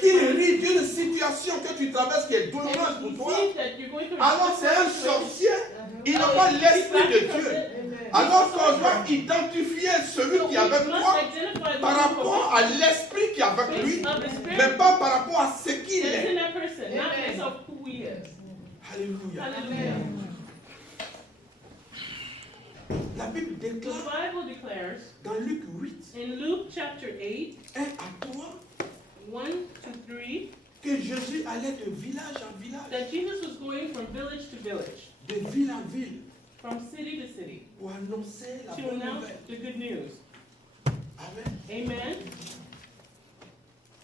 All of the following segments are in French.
Qu'il rit d'une situation que tu traverses qui est douloureuse pour toi. Alors c'est un sorcier. Il n'a pas l'esprit de Dieu. Alors qu'on doit identifier celui qui est avec toi par rapport à l'esprit qui est avec lui, mais pas par rapport à ce qu'il est. Alléluia. La Bible déclare dans Luc 8, in Luke chapter 8, 1 à 3, 1 to 3, que Jésus allait de village en village, that Jesus was going from village to village, de ville en ville, from city to city, pour annoncer la to bonne announce nouvelle. the good news. Amen. Amen.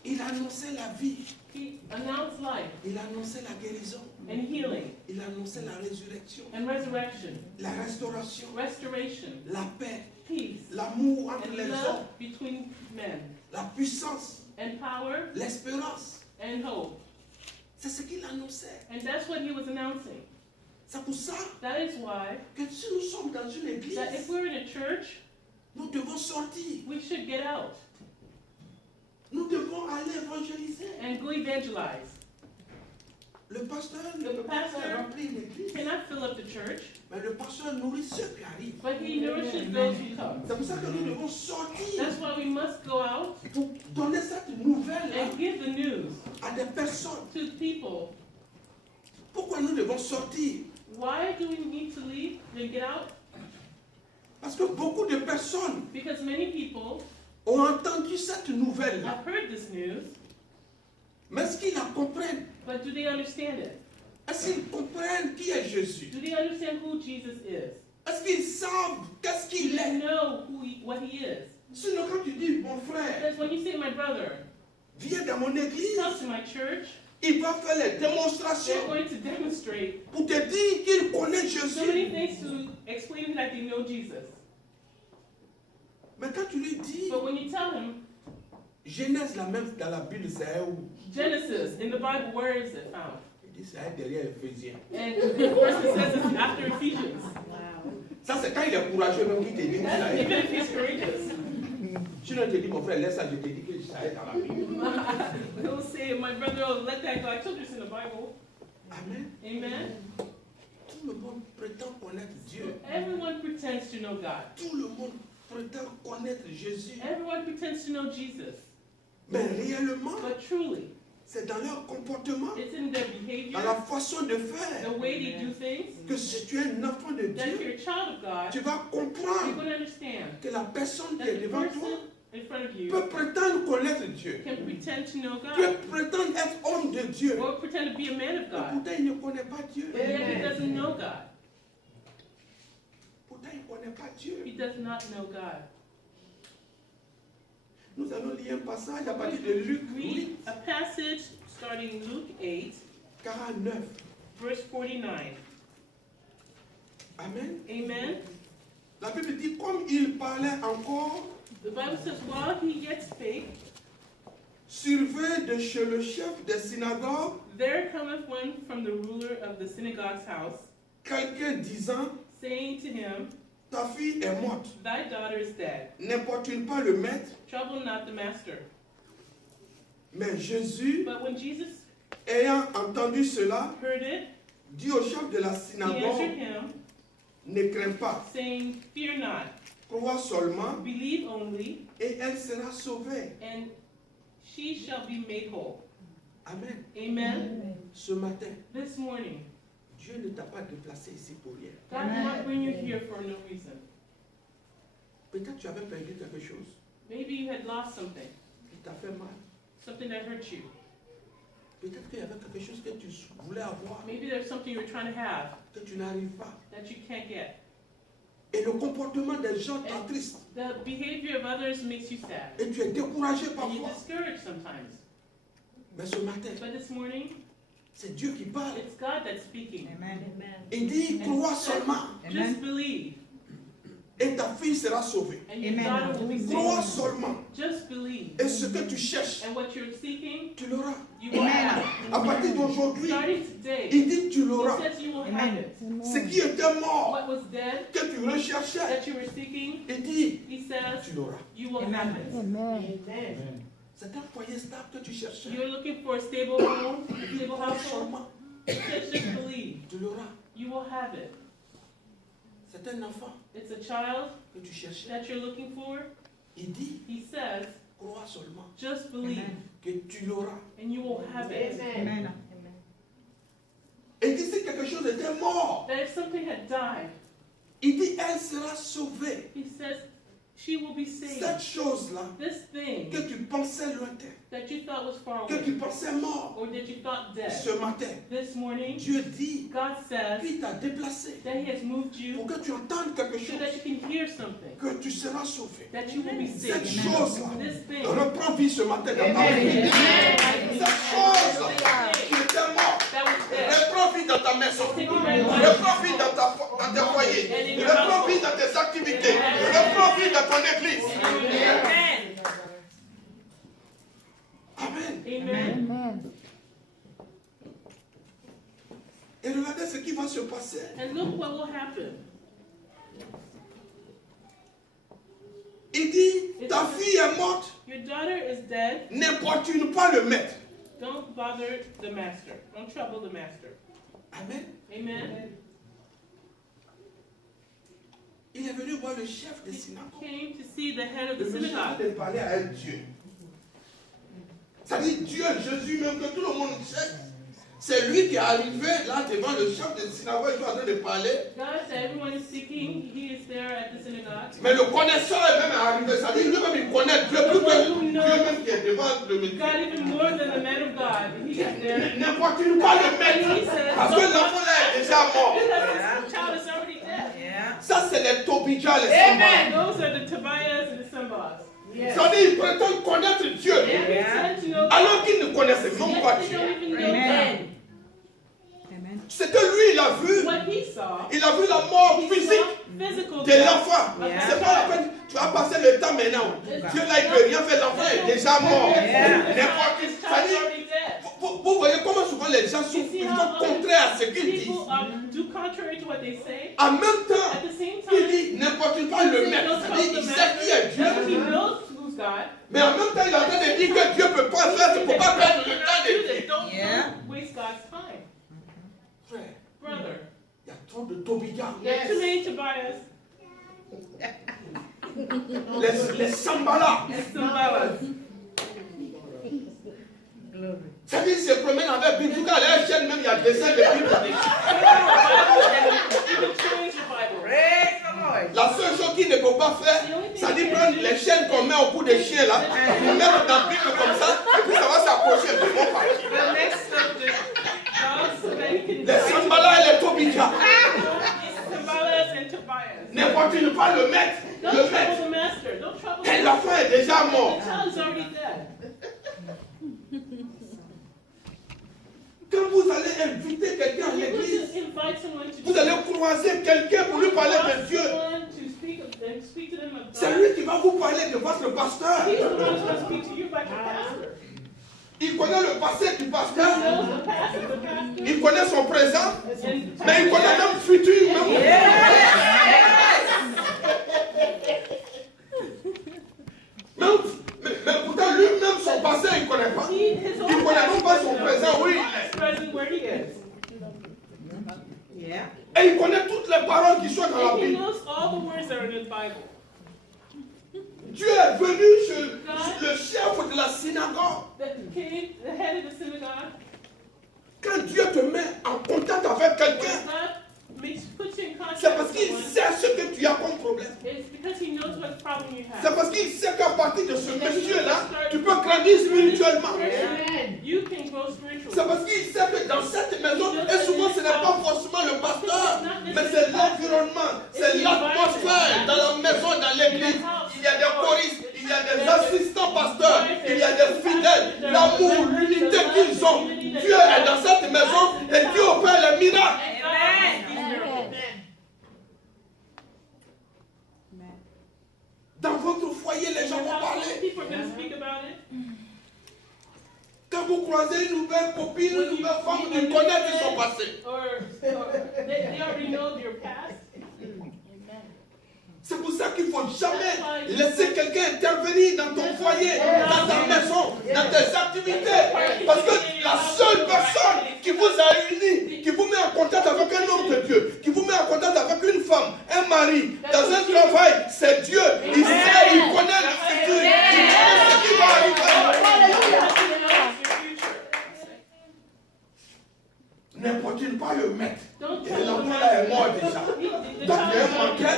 Il annonçait la vie, He announced life il annonçait la guérison, and healing il annonçait la résurrection, and resurrection, la restauration, restoration, la paix, peace, l'amour entre and les love hommes, between men, la puissance, and power l'espérance. and hope. C'est ce qu'il annonçait. And that's what he was announcing. C'est pour ça That is why que si nous sommes dans une église, that if we're in a church, nous devons sortir. we should get out Nous devons aller évangéliser. and go evangelize. Le pasteur ne The peut pas pastor faire remplir l'église, cannot fill up the church, mais le pasteur nourrit ceux qui arrivent. but he nourishes those who come. C'est pour ça que nous devons sortir That's why we must go out pour donner cette nouvelle and give the news à des personnes. to people. Pourquoi nous devons sortir? Why do we need to leave and get out? Parce que beaucoup de personnes Because many people ont entendu cette nouvelle-là. have heard this news, Mais est-ce qu'ils la comprennent? but do they understand it? Est-ce qu'ils comprennent qui est Jésus? Do they understand who Jesus is? Est-ce qu'ils savent qu'est-ce Do qu'il they est? know what he is? Sinon, quand tu dis, mon frère, Because when you say, my brother, viens dans mon église, come to my church, il va faire les they're démonstrations going to demonstrate pour te dire qu'il connaît so many Jésus. things to explain that they know Jesus. Mais quand tu lui dis, But when you tell him, Genèse la même dans la Bible, c'est où? Genesis, in the Bible, where is it found? Il dit, c'est derrière Éphésiens. And the person says it's after Ephesians. Ça, c'est quand il est courageux, même qu'il te dit, That's even if he's courageous. sinon, il te dit, mon frère, laisse ça, je te dis que ça est dans la Bible. He'll say, my brother, oh, let that go. I told you it's in the Bible. Amen. Amen. Tout le monde prétend connaître Dieu. Everyone pretends to know God. Tout le monde prétend connaître Jésus. Everyone pretends to know Jesus. Mais réellement, But truly, c'est dans leur comportement, it's in their dans la behavior, façon de faire, the way they do things, que si tu es un enfant de that if Dieu, you're a child of God, tu vas you're comprendre going to understand que la personne qui that est the devant toi person in front of you peut prétendre connaître Dieu, can pretend to know peut God prétendre être homme de Dieu, or pretend to be a man of mais God, pourtant il ne connaît pas Dieu. but yet he doesn't know God. Pourtant il ne connaît pas Dieu. He does not know God. Nous allons lire un passage à partir de Luc Read 8, a passage starting Luke 8, 49. verse 49. Amen. Amen. La Bible dit, comme il parlait encore, The Bible says, while he yet spake, surveille de chez le chef des synagogues, there cometh one from the ruler of the synagogue's house, quelqu'un disant, saying to him, ta fille est morte, thy daughter is dead. n'importune pas le maître. Trouble not the master. Mais Jésus, But when Jesus ayant entendu cela, heard it, dit au chef de la he answered synagogue, him, ne crains pas, saying, fear not, crois seulement, believe only, et elle sera sauvée. and she shall be made whole. Amen. Amen. Ce matin, This morning, Dieu ne t'a pas déplacé ici pour rien. God did not bring you here for no reason. Peut-être tu avais perdu quelque chose Maybe you had lost something, qui t'a fait mal. something that hurt you. Peut-être qu'il y avait quelque chose que tu voulais avoir, Maybe there's something you're trying to have que tu n'arrives pas. that you can't get. Et le comportement des gens t'attriste. The behavior of others makes you sad. Et tu es découragé And you're parfois. discouraged sometimes. Mais ce matin, But this morning, c'est Dieu qui parle. it's God that's speaking. Il dit, crois seulement, Just believe, et ta fille sera sauvée. and your daughter will be Crois saved. seulement, Just believe. et ce que tu cherches, And what you're seeking, tu l'auras. you will have. À partir d'aujourd'hui, Starting today, il dit, tu he l'auras. says you will have it. Ce qui était mort, What was dead, que tu recherchais, that you were seeking, il dit, he says tu l'auras. you will have it. Amen. C'est un foyer stable que tu cherchais. You're looking for a stable home, a stable household. Just believe. Tu l'auras. You will have it. C'est un enfant It's a child que tu cherchais. that you're looking for. Il dit, He says, crois seulement just believe, que tu l'auras. and you will have it. Amen. Et il dit, si quelque chose était mort, That if something had died, il dit, elle sera sauvée. he says, she will be saved. Cette chose-là This thing que tu pensais lointain, that you thought was far que tu away, pensais mort, or that you thought dead, ce matin, this morning, Dieu dit God says qu'il t'a déplacé that he has moved you pour que tu entendes quelque so chose, that you can hear something, que tu seras sauvé. that you will be Cette saved. chose-là This thing, reprend vie ce matin dans ta Amen. vie. Amen. Cette chose qui était morte, that was dead, reprend vie dans ta maison, take it right away. reprend vie dans tes foyers, reprend vie dans tes activités, reprend vie dans ton église. Amen. Amen. Amen. Et regardez ce qui va se passer. And look what will happen. Il dit, ta fille est morte, Your daughter is dead. n'importune pas le maître. Don't bother the master. Don't trouble the master. Amen. Amen. Il est venu voir le chef de He synagogue. came to see the head of Le the monsieur synagogue. de parler à un Dieu. Ça dit Dieu, Jésus même que tout le monde sait. C'est lui qui est arrivé là devant le chef de synagogue, il est en train de parler. God said everyone is seeking. He is there at the synagogue. Mais le connaisseur même est arrivé. Ça dit lui-même il connaît Dieu plus que Dieu même qui est devant le métier. God even more than the man of God. He is there. N'importe pas le maître. Parce que l'enfant là est déjà mort. Because the child is already dead. Ça c'est les Tobijah, les Amen. Sambas. Those are the Tobias and the Sambas. Ça dit ils prétendent connaître Dieu. They pretend to know God. Alors qu'ils ne connaissaient même pas Yet they Dieu. don't even know Amen. God. C'est que lui il a vu. What he saw, Il a vu la mort he physique saw physical de death. l'enfant. C'est pas la peine. Tu vas passer le temps maintenant. Dieu là, il ne peut rien faire. L'enfant est déjà mort. N'importe qui. This Ça child is dit, already dead. vous voyez comment souvent les gens sont, ils sont contraires à ce qu'ils disent. People do contrary to what they say. En même temps, At the same il time, dit n'importe pas le maître. Ça dit, il sait qui est Dieu. he knows who's God. Mais en même temps, il est en train de dire que Dieu ne peut pas faire. Il ne faut pas perdre le temps de Dieu. Don't waste God's time. Frère, Brother, il y a trop de Tobijah. too many Tobias Les Sambala. and Sambalas. Ça dit, il se promène avec Bible. En tout cas, à leur chaîne, même, il y a des dessin de Bible. Even change your Bible. La seule chose qu'il ne peut pas faire, ça dit prendre les chaînes qu'on met au bout des chiens là, mettre dans la Bible comme ça, et puis ça va s'approcher de mon parti. The next subject, so that he can Les Sambala et les Tobijah. Sambalas and Tobias. N'importe pas le maître. Don't Le trouble maître. the master. Don't trouble the Et master. l'enfant est déjà mort. The child is already dead. Quand vous allez inviter quelqu'un à You l'église, just invite someone to vous allez croiser quelqu'un pour lui parler de Dieu. someone to speak to them about C'est God. lui qui va vous parler de votre pasteur. He's the one who's going to speak to you about your pastor. Il connaît le passé du He pasteur. knows the past of the pastor. Il connaît son présent. And Mais il connaît même le futur. Mais pourtant, lui-même, son passé, il ne connaît pas. his Il own ne connaît même pas son pastor présent, oui. knows present where he is. Et il connaît toutes les paroles qui sont dans la And he Bible. knows all the words that are in the Bible. Dieu est venu sur le chef de la synagogue. The head of the synagogue, Quand Dieu te met en contact avec quelqu'un, when God puts you in contact c'est parce with qu'il someone, sait ce que tu as comme problème. it's because he knows what problem you C'est have. parce qu'il sait qu'à partir de ce monsieur-là, tu peux grandir spirituellement. You can grow spiritually. C'est parce qu'il sait que dans cette maison, et souvent ce n'est pas forcément le pasteur, mais c'est l'environnement, c'est l'atmosphère dans la maison, dans l'église. Il y a des choristes, il y a des assistants pasteurs, il y a des fidèles, l'amour, l'unité qu'ils ont. Dieu est dans cette maison et Dieu opère les miracles. Dans votre foyer, les gens vont parler. People are going to speak about it. Quand vous croisez une nouvelle copine, une nouvelle femme, ils connaissent son passé. Or they already know your past. C'est pour ça qu'il ne faut jamais laisser quelqu'un intervenir dans ton foyer, dans ta maison, dans tes activités. Parce que la seule personne qui vous a unis, qui vous met en contact avec un homme de Dieu, qui vous met en contact avec une femme, un mari, dans un travail, c'est Dieu. Il sait, il connaît le futur, il connaît ce qui va arriver. N'importe pas le mettre. Et l'enfant là est mort déjà. Donc il est un menteur.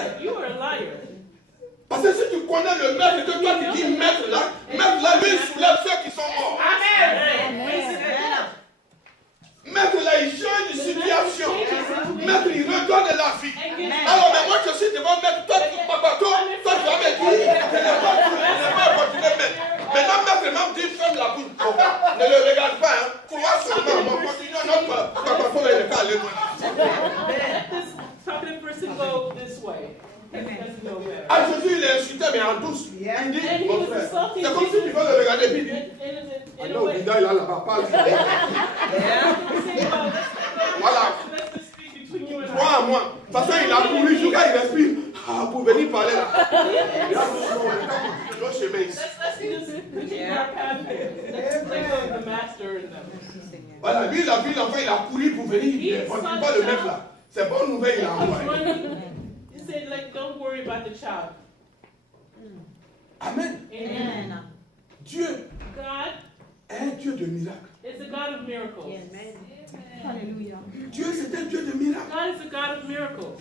Parce que si tu connais le maître et que toi tu dis maître là, lui il soulève ceux qui sont morts. Amen. Maître là, il change de situation. Maître, il redonne la vie. Alors, mais moi je suis devant maître, toi tu vas me dire, je n'ai pas continué maître. Maintenant, maître même dit, ferme la bouche. Ne le regarde pas, hein. Crois seulement, on continue notre papa, il est pas allé loin. Talking person go this way. Ah, Jésus, il est insulté, mais en douce. Il dit, mon frère, c'est comme si tu veux le regarder, puis il dit, non, le gars, il a là-bas, parle. Voilà. Crois en moi. De toute façon, il a couru, jusqu'à il respire. Ah, pour venir parler là. Il a doucement, il a continué notre chemin ici. Voilà, lui, il a vu l'enfant, il a couru pour venir. Il ne continue pas le mettre là. C'est bonne nouvelle, il a envoyé. He said, like, don't worry about the child. Amen. Amen. Dieu est un Dieu de miracles. It's a God of miracles. Amen. Hallelujah. Dieu, c'est un Dieu de miracles. God is a God of miracles.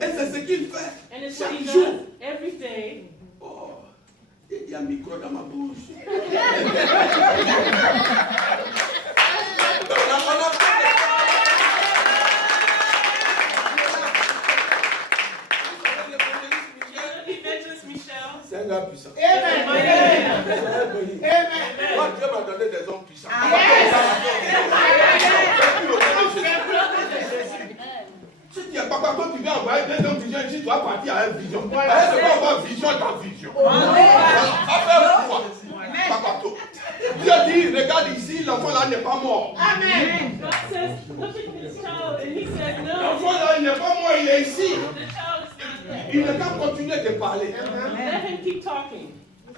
Et c'est ce qu'il fait And it's what he chaque jour. does every day. Oh, il y a un micro dans ma bouche. C'est un gars puissant. Amen. Moi, Dieu m'a donné des hommes puissants. Si tu es papa, quand tu viens envoyer des hommes vision ici, tu vas partir à une vision. C'est pas avoir vision dans vision. Affaire quoi? Papa, Dieu dit, regarde ici, l'enfant là n'est pas mort. Amen. God says, look at this child, and he said, no. L'enfant là, il n'est pas mort, il est ici. The child is not dead. Il ne peut continuer de parler. Let him keep talking.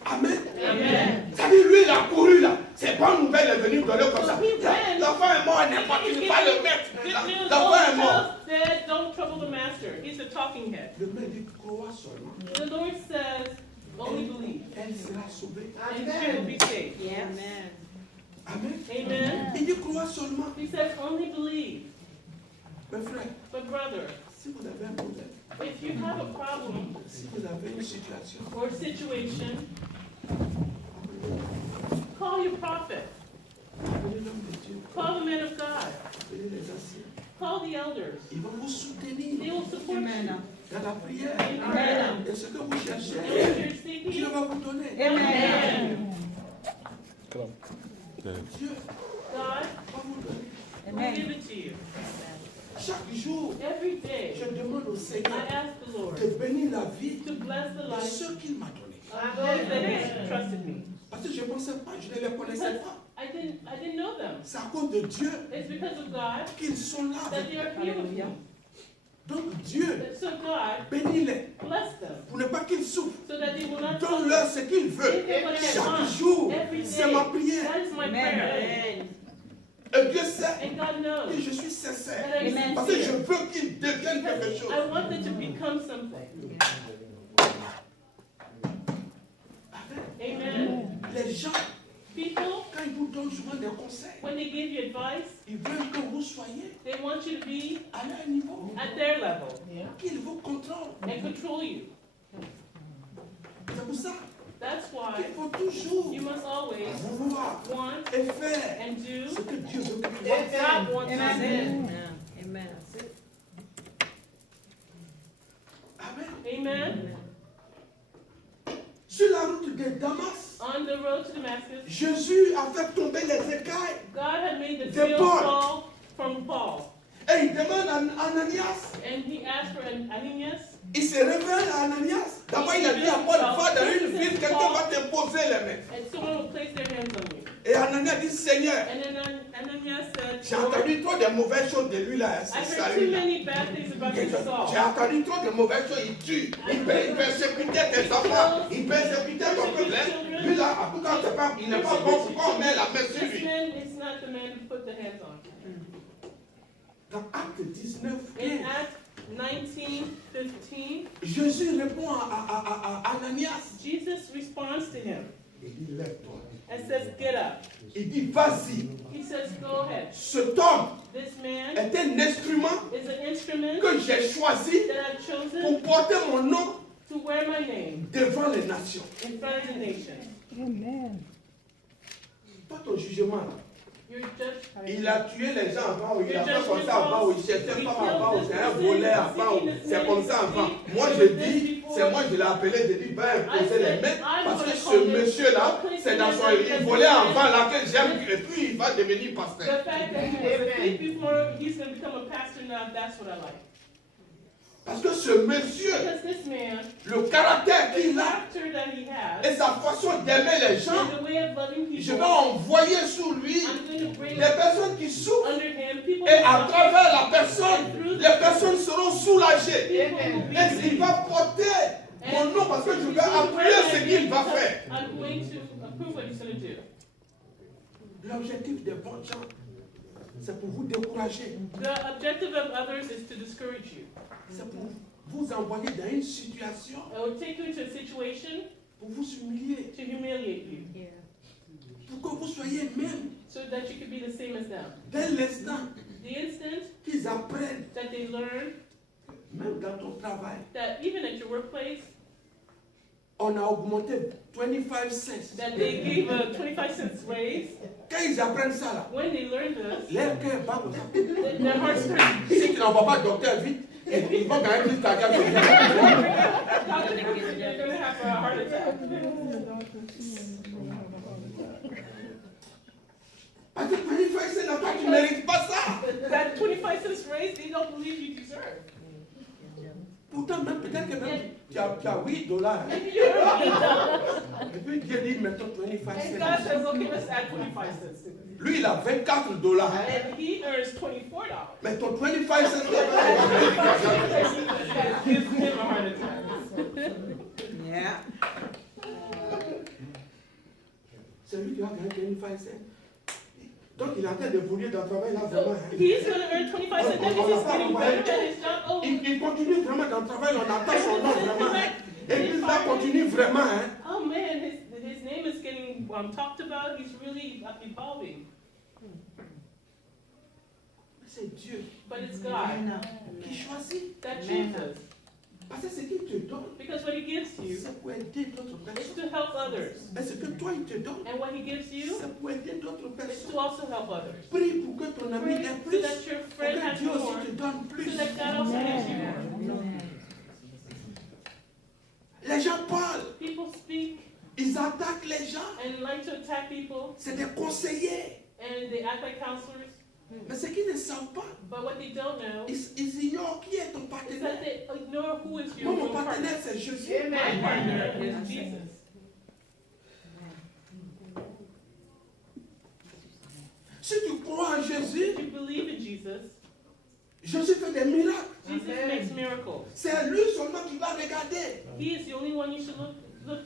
Amen. Amen. C'est-à-dire, lui, il a couru là. C'est pas une nouvelle, il est venu donner comme ça. L'enfant est mort, il n'est pas, tu ne pas le mettre. L'enfant est mort. Dead, don't trouble the master. He's a talking head. Le maître dit, crois seulement. The Lord says, only believe, Elle sera sauvée. and she will be saved. Amen. Amen. Amen. Il dit, crois seulement. He says, only believe. Mes frères, But brother, si vous avez un problème, if you have a problem si vous avez une situation, or situation, call your prophet. appelez l'homme de Dieu, Call the men of God. appelez les anciens. Call the elders. Ils vont vous They soutenir will support you. dans la prière. Amen. Et ce que vous cherchez, And what you're Dieu seeking, va vous donner. Amen. Dieu God va vous donner. will give it to you. Chaque jour, Every day, je demande au I Seigneur ask the Lord de bénir la vie to bless the de life ceux qu'il m'a donné. of those that He trusted me. Parce que je ne pensais pas, je ne les connaissais Because pas. I didn't know them. C'est à cause de Dieu It's because of God qu'ils sont là that avec they are here with me. Donc Dieu, So God bénis-les bless them pour ne pas qu'ils souffrent. so that they will not Donne-leur ce qu'ils veulent. Chaque jour, c'est ma prière. That is my prayer. Et Dieu sait And God knows que je suis sincère. that I'm Parce que je sincere. veux qu'ils deviennent quelque chose. I want them to become something. Amen. Les gens, People, quand ils vous donnent souvent des conseils, when they give you advice, ils veulent que vous soyez they want you to be à leur niveau, at their level qu'ils vous contrôlent. and control you. C'est pour ça That's why qu'il faut toujours you must always vouloir want et faire and do ce que Dieu veut que tu what fasses. God wants you to do. Amen. Amen. Amen. Sur la route de Damas, On the road to Damascus, Jésus a fait tomber les écailles God had made the De field Paul. fall from Paul. et il demande à Ananias. And he asked for Ananias. Il se révèle à Ananias. D'abord, il a dit à Paul, va dans une ville, quelqu'un va t'imposer les mains. And someone will place their hands on you. Et Ananias dit, Seigneur, And then Ananias J'ai entendu trop de mauvaises choses de lui là. I heard too many bad things about this Saul. J'ai entendu trop de mauvaises choses. Il tue, il persécutait tes enfants, il persécutait ton peuple. Lui là, en tout cas, il n'est pas bon. Pourquoi on met la main sur This lui? man is not the man to put the hands on. Dans Acte 19, In Acts 19:15, Jésus répond à Ananias. Jesus responds to him Il dit, lève-toi. and says, "Get up." Il dit, vas-y. He says, "Go ahead." Cet homme This man est un instrument is an instrument que j'ai choisi that I've chosen pour porter mon nom to wear my name devant les nations. in front of the nations. Pas ton jugement là. Your judge. Il a tué les gens avant, il a fait comme ça avant, il cherchait pas avant, c'est un volet avant, c'est comme ça avant. Moi je dis, c'est moi je l'ai appelé, je dis, va imposer les mains, parce que ce monsieur-là, c'est dans son, il volait avant là que j'aime, et puis il va devenir pasteur. The fact that he was a thief before, he's going to become a pastor now, that's what I like. Parce que ce monsieur, Because this man, le caractère the qu'il a character that he has, et sa façon d'aimer les gens, and the way of loving je people, vais envoyer sur lui I'm going to bring des personnes qui souffrent. under him people Et à who suffer, travers la personne, les personnes seront soulagées. people who be Et il va porter mon nom parce que je vais appuyer ce qu'il va faire. I'm going to approve what he's going to do. L'objectif des bons gens, c'est pour vous décourager. The objective of others is to discourage you. C'est pour vous envoyer dans une situation, It will take you into a situation pour vous humilier, to humiliate you, pour que vous soyez même so that you can be the same as them. dès l'instant The instant qu'ils apprennent, that they learn même dans ton travail, that even at your workplace, on a augmenté 25 cents. that they gave a 25 cents raise, Quand ils apprennent ça là, when they learn this, leur cœur bat comme ça. their hearts turn. Si tu n'envoies pas de docteur vite, ils vont gagner plus cardiaque. They're going to have a heart attack. Parce que 25 cents, toi, tu ne mérites pas ça. That 25 cents raise, they don't believe you deserve. Pourtant, même peut-être que même tu as $8. Hein. Maybe you're Et puis Dieu dit, mettons 25 And God cents. says, okay, let's add 25 cents to it. Lui, il a $24. And he earns $24. Mettons 25 cents. That gives him a heart attack. C'est lui qui va gagner 25 cents. Donc, il est en train d'évoluer dans le travail là vraiment. So he's going to earn 25 cents. That means he's getting better at his job. Oh, Il continue vraiment dans le travail, on attend son nom vraiment. Hein. Et puis là, continue vraiment. Hein. oh man, his name is getting talked about. He's really evolving. C'est Dieu But it's God qui choisit. that chooses. Parce que ce qu'il te donne, Because what he gives you c'est pour aider d'autres is personnes. to help others. Et ce que toi, il te donne, And what he gives you c'est pour aider d'autres is personnes. to also help others. Prie pour que ton ami Pray ait so plus. that your Pour friend que has Dieu more. aussi te donne plus. So that God also gives you more. Les gens parlent, People speak ils attaquent les gens. and like to attack people, C'est des conseillers. and they act like counselors. Mais ce qu'ils ne savent pas, But what they don't know ils ignorent qui est ton is partenaire. that they ignore who is Moi, your mon partner. partenaire, c'est Jésus. My partner is Jesus. Si tu crois en Jésus, If you believe in Jesus, Jésus fait des miracles. Jesus makes miracles. C'est lui seulement qui va regarder. He is the only one you should look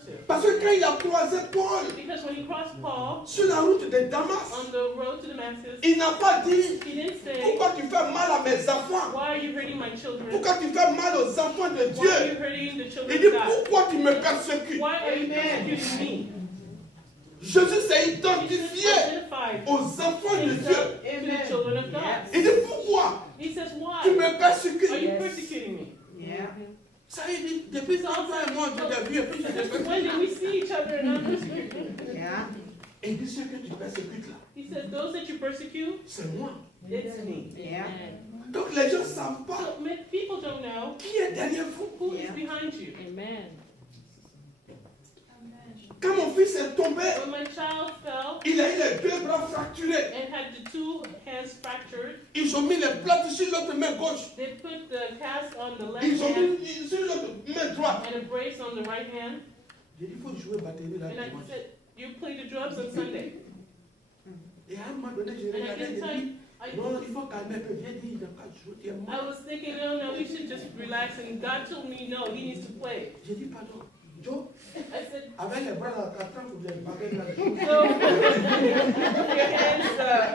to. Parce que quand il a croisé Paul Because when he crossed Paul sur la route de Damas, on the road to Damascus, il n'a pas dit he didn't say, pourquoi tu fais mal à mes enfants, why are you hurting my children? pourquoi tu fais mal aux enfants de Why are you Dieu. hurting the children Il dit of God? pourquoi tu me persécutes. Why are you persecuting me? Jésus s'est Jesus identifié identified aux enfants de himself Dieu. to the children of God. Il dit pourquoi He says, tu why me are you persécutes. persecuting me? Ça il dit depuis quand toi et moi on t'a vu et puis je te When persécute. did we see each other and not persecute me? Et il dit ceux que tu persécutes là, He says, those that you persecute, c'est moi. it's me. Donc les gens ne savent pas So people don't know qui est derrière vous. who is behind you. Amen. Quand mon fils est tombé, When my child fell il a eu les deux bras fracturés. and had the two hands fractured, Ils ont mis les plates sur l'autre main gauche. they put the cast on the left Ils ont hand mis sur l'autre main droite. and a brace on the right hand. J'ai dit, il faut jouer batterie là. And I dimanche. said, you play the drums on Sunday. Et à un moment donné, j'ai And I regardé, can j'ai tell dit, you, non, il faut calmer un peu, viens dire, dans 4 jours, tu es mort. I was thinking, no, we should just relax. And God told me, no, he needs to play. J'ai dit, pardon, Joe, I said, avec les bras à 4 ans, vous avez bagué là. so,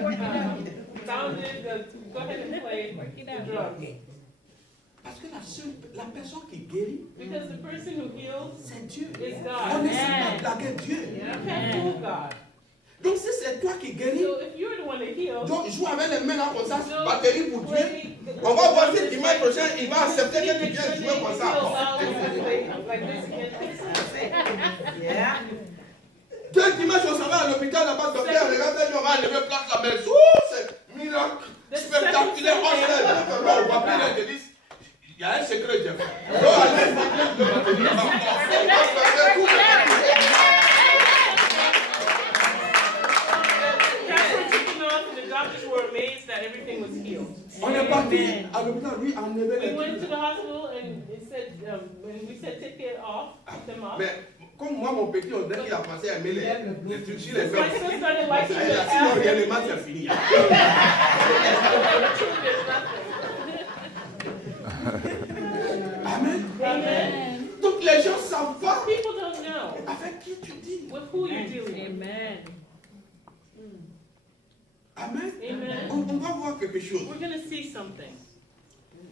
your hands bounded, go ahead and play the drums. Parce que la personne qui guérit, Because the person who heals c'est Dieu. is On God. ne sait pas blaguer Dieu. You can't fool God. Donc si c'est toi qui guéris, So if you're the one that heals, donc joue avec les mains là comme ça, don't batterie pour Dieu. play the- On va voir si dimanche prochain, il va accepter que tu viennes jouer comme ça. Deux dimanches, on s'en va à l'hôpital là-bas, le docteur regarde, on va enlever place la main. C'est miracle spectaculaire. On va plus les délices. Il y a un secret, Dieu. On est parti à l'hôpital, lui, enlever les We went to trucs. the hospital and it said, when we said take it off, take them off. Mais comme moi, mon petit, on dirait qu'il a passé à aimer les trucs sur les My femmes. son started liking the Sinon, réellement, c'est fini. Amen. Amen. Donc les gens ne savent pas People don't know avec qui tu dis. with who you're dealing with. Amen. Amen. Amen. On va voir quelque chose. We're going to see something.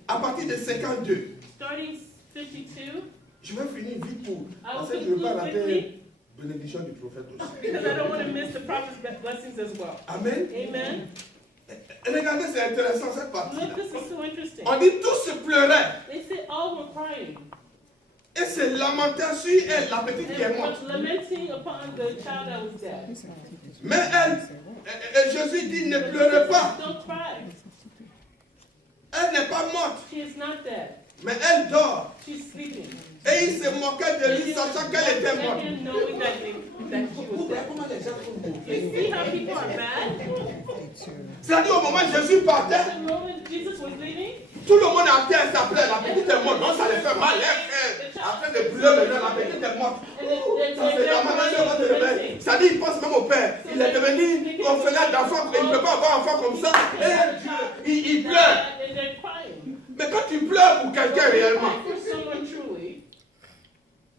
À partir de 52, Starting 52, je vais finir vite pour. I will Parce que je ne veux pas conclude rater quickly la bénédiction du prophète aussi. because I don't want to miss the prophet's blessings as well. Amen. Amen. Regardez, c'est intéressant cette partie-là. Look, this is so interesting. On dit tous se pleuraient. They said all were crying Et c'est lamentant sur elle, la petite qui est and morte. lamenting upon the child that was dead. Mais elle, Jésus dit ne pleurez pas. Don't cry. Elle n'est pas morte, She is not dead. mais elle dort. She's sleeping. Et il se moquait de lui, sachant qu'elle était And morte. him knowing that she was dead. Comment les gens sont You moqués. see how people are mad? C'est-à-dire au moment où Jésus partait, The moment Jesus was leaving, tout le monde à terre s'appelait, la petite est morte. Non, ça les fait mal. Elle est en train de brûler maintenant, la petite est morte. Ça c'est la manière dont on se réveille. Ça dit, il pense même au père. Il est devenu orphelin d'enfants, il ne peut pas avoir enfant comme ça. Et il pleure. and they're crying. Mais quand tu pleures pour quelqu'un réellement, For someone truly,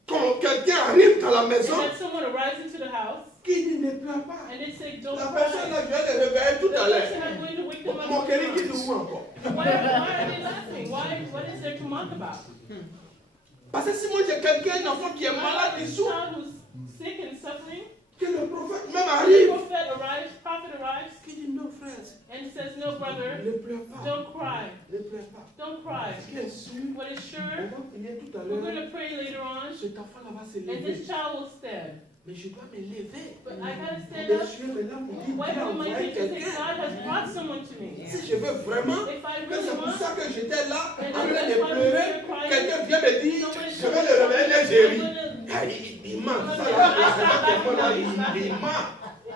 quand quelqu'un arrive dans la and maison, then someone arrives into the house, qui dit ne pleure pas. and they say, don't La cry. personne là, je vais le réveiller tout The à l'heure. person I'm going to wake them up. Mon chéri qui nous voit encore. Why are they laughing? What is there to mock about? Parce que si moi j'ai quelqu'un, un enfant qui est malade, A il souffre, child who's sick and suffering, que le prophète même the arrive, prophet arrives, qui dit non frère, and says, no, brother, ne pleure pas. don't cry. Ne pleure pas. Don't cry. Ce qui est sûr, What is on sure, va prier tout à we're going l'heure. to pray later on, Cet enfant là va se and lever. this child will stand. Mais je dois me lever. But I got to stand Je up, suis maintenant pour dire, wipe Dieu a on my envoyé feet and say, quelqu'un. God has brought someone to me. Si je veux vraiment, If I que really c'est pour want, ça que j'étais là, and en train that's de why pleurer, we're crying, quelqu'un vient me dire, somebody je vais le réveiller l'Algérie. I'm gonna- Ah, il ment, ça là, il ment.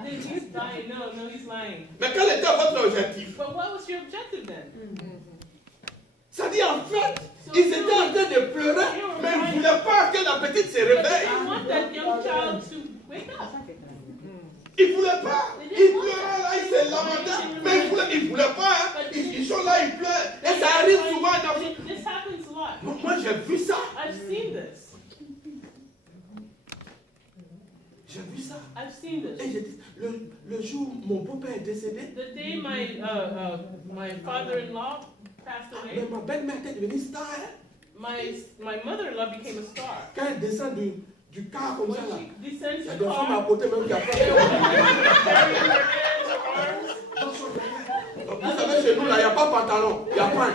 He's lying. No, he's lying. Mais quel était votre objectif? But what was your objective then? Ça dit en fait, ils étaient en train de pleurer, mais ils ne voulaient pas que la petite se But they réveille. didn't want that young child to wake up. Ils ne voulaient pas. Ils pleuraient là, ils se lamentaient, mais ils ne voulaient pas. Hein. Ils sont là, ils pleurent. Et ça arrive souvent dans... This happens a lot. Moi, j'ai vu ça. I've seen this. J'ai vu ça. I've seen Et this. j'ai dit, le jour où mon beau-père est décédé, The day my father-in-law passed mais away, ma belle-mère était devenue star. Hein. my mother-in-law became a star. Quand elle descend du car comme When ça, là, she descends il y a the des femmes à car, côté même qui apprennent. carrying her hands, her arms. Vous savez, chez nous, là, il n'y a pas de pantalon, il y a pain.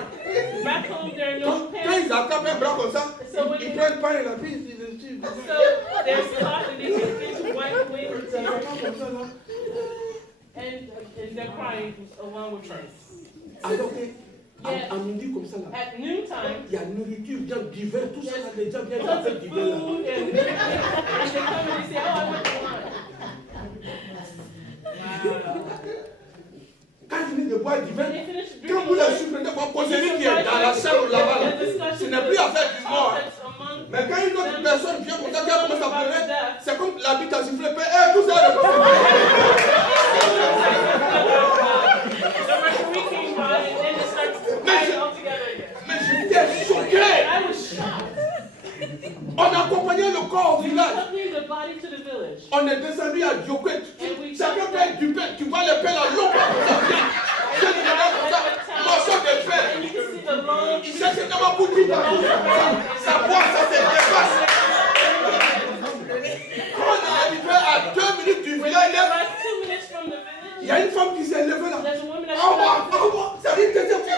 Back home, there are Quand, no quand pants. ils attrapent un bras comme ça, ils prennent pain et la prise. So there's cloth and they take it to wipe away her tears. And they're crying along with her. Alors qu'à midi comme ça, là, At noontime, il y a nourriture, il y a du vin, tout ça, là, les gens viennent tons avec of du food, vin. Là. and they come and they say, oh, I want the wine. Quand ils finissent de boire du vin, When they finish quand drinking vous les wine, surprenez, vous posez celui qui est dans la salle là-bas, là, ce n'est plus affaire du mort. among Mais quand une autre them, personne vient comme ça, quand elle commence à about pleurer, death, c'est comme l'habit à siffler, tout ça. y a une femme qui s'est levée là. There's a woman that En bas, en bas. Ça dit deuxième fois.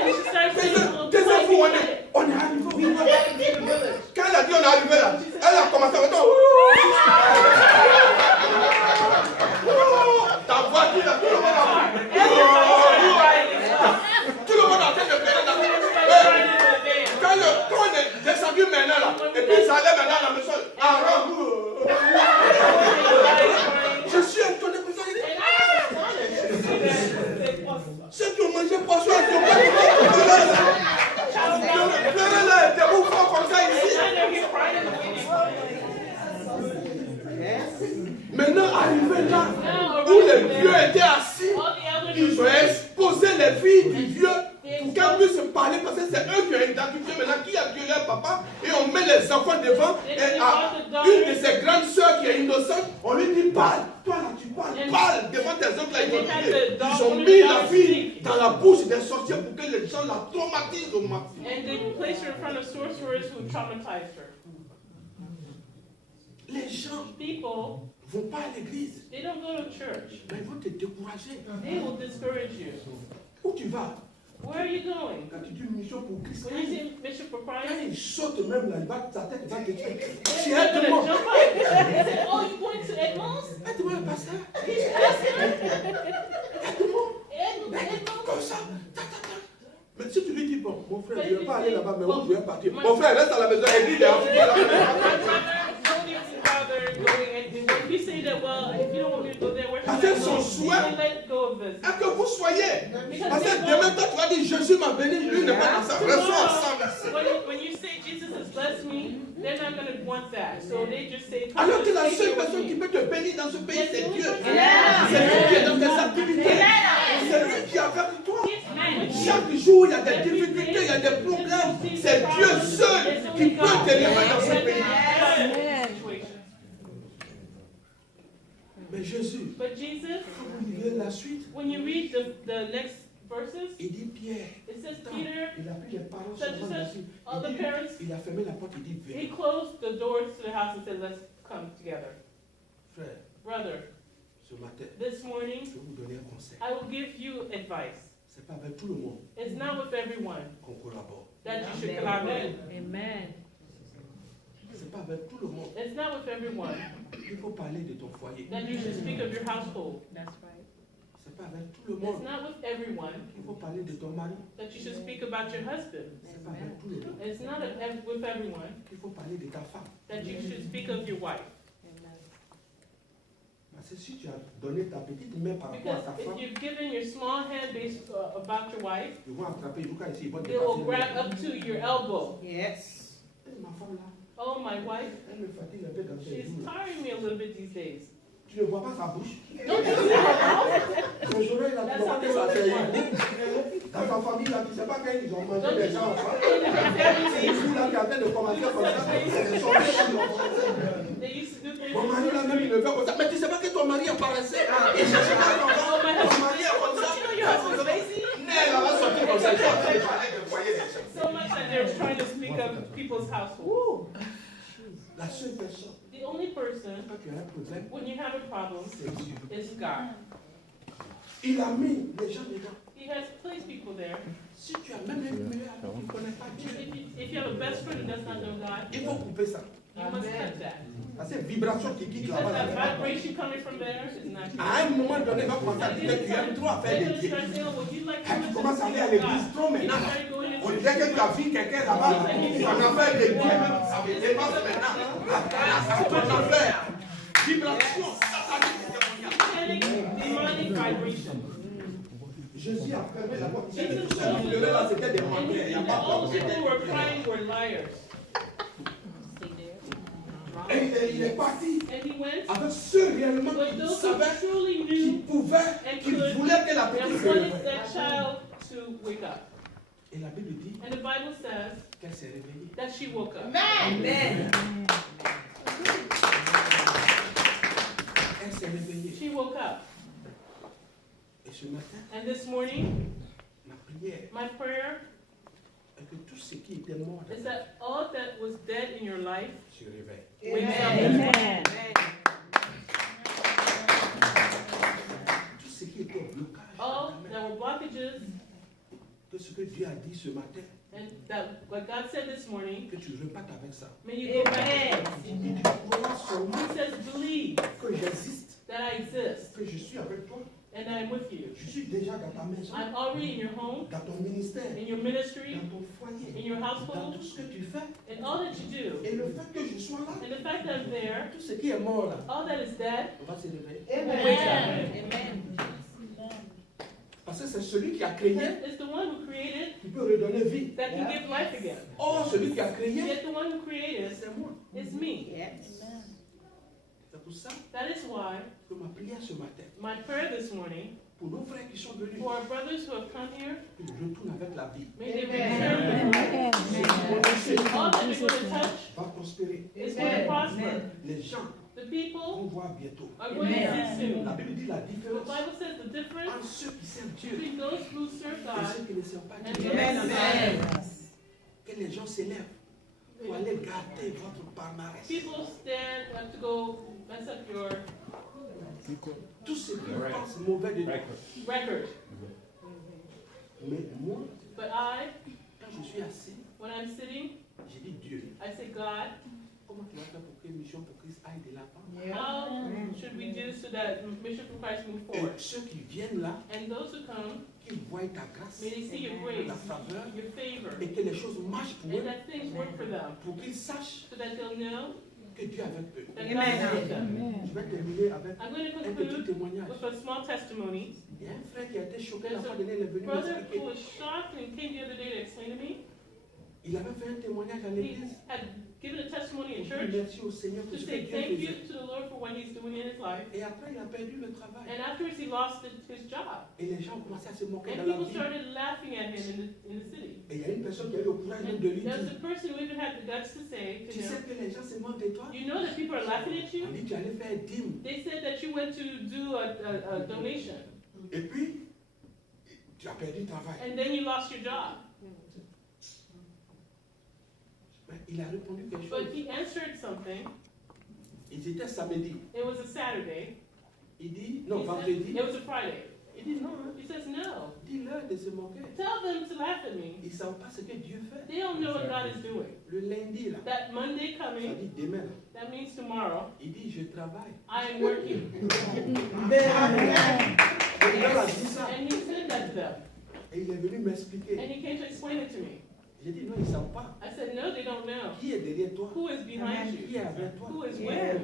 and she started saying, Deuxième fois, on est arrivé au village. Quand elle a dit on est arrivé là, elle a commencé à dire ta voiture là, tout le monde a tout le monde a fait de faire dans quand on est descendu maintenant là, et puis ça allait maintenant à la maison. Je suis étonné pour ça. Ceux qui ont mangé poisson, ils ont pas pleurez là, des bouffons comme ça ici. Maintenant, arrivé là, où les vieux étaient assis, ils ont exposé les filles du vieux pour qu'elles puissent parler parce que c'est eux qui ont identifié maintenant qui a tué leur papa et on met les enfants devant et à une de ses grandes sœurs qui est innocente, on lui dit parle, toi là tu parle devant tes autres là, ils ont mis la fille dans la bouche des sorciers pour que les gens la traumatisent au maximum. And they placed her in front of sorcerers who traumatized her. Les gens People, ne vont pas à l'église, they don't go to church. mais ils vont te décourager. They will discourage you. Où tu vas? Where are you going? Quand tu dis mission pour Christ, When you say mission for quand Christ, il saute même là, il va sa tête va te tuer. Tu they're es going to demande. jump up. They say, oh, you going to Edmonds? Aide-moi un pasteur. He's asking. Aide-moi. Comme ça. Mais si tu lui dis, bon, mon frère, je ne vais pas aller là-bas, mais où je vais partir. Mon frère, reste à la maison et dis, il est en When we say that, well, if you don't want me to go there, where should Parce I que son go? souhait You can let go of this. est que vous soyez. Parce que demain, toi, tu vas dire, Jésus m'a béni, lui n'est pas dans ça. Restons ensemble ici. When you say Jesus has blessed me, they're not going to want that. So they just say, Alors que la "Please seule stay with personne qui me." peut te bénir dans ce pays, c'est Dieu. C'est lui qui est dans tes activités. C'est lui qui est avec toi. Chaque jour, il y a des difficultés, il y a des problèmes. C'est Dieu seul qui peut te délivrer dans ce pays. Mais Jésus, But Jesus, vous lisez la suite, when you read the next verses, il dit Pierre. it says Peter, Il a pris les paroles such and sur such, all the parents, il a fermé la porte, il dit he viens. closed the doors to the house and said, let's come together. Frère, Brother, ce matin, this morning, je vais vous donner un conseil. I will give you advice. C'est pas avec tout le monde It's not with everyone qu'on collabore. that you should collaborate. Amen. C'est pas avec tout le monde. It's not with everyone Il faut parler de ton foyer. that you should speak of your household. That's right. C'est pas avec tout le It's monde. not with everyone Il faut parler de ton mari. that you should speak about your husband. C'est pas avec tout le monde. It's not with everyone Il faut parler de ta femme. that you should speak of your wife. Amen. Parce que si tu as donné ta petite main par rapport à Because ta if femme, you've given your small hand based about your wife, ils vont attraper jusqu'à ici. Ils vont te they will passer grab up to your elbow. Yes. ma femme là, Oh, my wife, elle me fatigue un peu dans ces she's jours. tiring me a little bit these days. Tu ne vois pas sa bouche. Don't you see her mouth? Ses oreilles là, tu That's vois how que they ça look fait. at Dans ta famille là, tu ne sais pas quand ils ont mangé Don't des you gens. see C'est vous là qui est en train de commencer comme ça. Ils sont là, ils ont commencé. They used to do things. Mon mari là même il le fait comme ça. Mais tu ne sais pas que ton mari apparaissait. Il cherchait pas ton mari. Ton mari est comme ça. You know your husband's lazy? Elle va sortir comme ça. Il va parler de foyer des gens. So much that they're trying to speak of people's households. La seule personne, The only person, quand tu as un problème, when you have a problem, c'est Dieu. is God. Il a mis les gens dedans. He has placed people there. Si tu as même un meilleur ami qui ne connaît pas Dieu, If you have a best friend who does not know God, il faut couper ça. you must cut that. Parce que vibration qui quitte Because that là-bas. vibration coming from there is not good. À un moment donné, il va commencer à dire que tu aimes trop à faire They're des going to dieux. start saying, oh, well, you like Quand to tu listen commences à aller à to l'église God. trop You maintenant, started going to on church. dirait que tu as vu quelqu'un là-bas, on en fait des dieux, ça me dépasse maintenant. C'est ton affaire. Vibration satanique démoniaque. Demonic vibration. Jésus a fermé la porte. Jesus Ceux closed qui the pleuraient là, door. c'était des And mendiants. Il n'y a he- pas all de the people who were crying were liars. Et il est parti And he went avec ceux réellement with qui those who savaient, truly qui knew pouvaient, qui voulaient que la petite and se wanted réveille. that child to wake up. Et la Bible dit And the Bible says qu'elle s'est réveillée. that she woke up. Amen. Elle s'est réveillée. She woke up. Et ce matin, And this morning, ma prière my prayer est que tout ce qui était mort is that all that was dead in your life se réveille. wakes up. Amen. Tout ce blocages, all that were blockages, que ce que Dieu a dit ce matin, and that what God said this morning, que tu repartes avec ça. may you go back. Il dit, crois seulement He says, believe que j'existe, that I exist que je suis avec toi. and that I'm with you. Je suis déjà dans ta maison, I'm already in your home, dans ton ministère, in your ministry, dans ton foyer, in your dans household, tout ce que tu fais. and all that you do. Et le fait que je sois là, And the fact that I'm there, tout ce qui est mort là, all that is dead, on va se réveiller. Amen. Parce que c'est celui qui a créé is the one who created qui peut redonner vie. that can give life again. Or, celui qui a créé, Yet the one who created c'est moi. is me. C'est pour ça That is why que ma prière ce matin, my prayer this morning pour nos frères qui sont venus, for our brothers who have come here, que je retourne avec la vie. may they return with life. All that you're going to touch Va prospérer. is going to prosper. Les gens The people vont voir bientôt. are going to see soon. La Bible dit la The différence Bible says the difference entre ceux qui servent Dieu between those who serve et God ceux qui ne servent pas and Dieu. those who Amen. don't. Que les gens s'élèvent pour aller garder votre palmarès. People stand to go mess up your Tout ce qui pense mauvais de toi. record. Mais moi, But I, quand je suis assis, when I'm sitting, j'ai dit Dieu, I say, God, comment tu vas faire pour que Mission pour Christ aille de l'avant? how should we do so that Mission for Christ move Et forward? ceux qui viennent là, And those who come, qu'ils voient ta grâce, may they see your grace, ta faveur, your favor, et que les choses marchent pour and eux, that things work for them, pour qu'ils sachent so that they'll know que Dieu est avec eux. that God is with them. Je vais terminer avec I'm going to un petit conclude témoignage. with a small testimony. Il y a un frère qui a été choqué la fois dernière, il est venu Brother who m'expliquer. was shocked and came the other day to explain to me, Il avait fait un témoignage à he l'église. had given a testimony in Il dit church merci au Seigneur pour to ce que say Dieu thank you faisait. to the Lord for what He's doing in his life. Et après, il a perdu le travail. And afterwards, he lost his job. Et les gens ont commencé à se moquer And dans la people vie. started laughing at him in the city. Et il y a une personne qui a eu le courage même And de lui there was dire, a person who even had the guts to say to tu sais him, que les gens se moquent de toi? you know that people are laughing at On you? dit, tu allais faire dîme. They said that you went to do a donation, Et puis, tu as perdu le travail. and then you lost your job. Mais il a répondu quelque But chose. he answered something. Ils étaient samedi. It was a Saturday. Il dit, He non, said- vendredi. It was a Friday. Il dit, non, hein. He says, no. Dis-leur de se moquer. Tell them to laugh at me. Ils ne savent pas ce que Dieu fait. They don't know what God is doing. Le lundi, là, That Monday ça coming, dit demain. that means tomorrow, Il dit, je travaille. I am working. Et il a dit ça. And he said that to them. Et il est venu m'expliquer. And he came to explain it to me. J'ai dit, non, ils ne savent pas. I said, no, they don't know. Qui est derrière toi? Who is behind Qui you? est avec toi? Who is with you?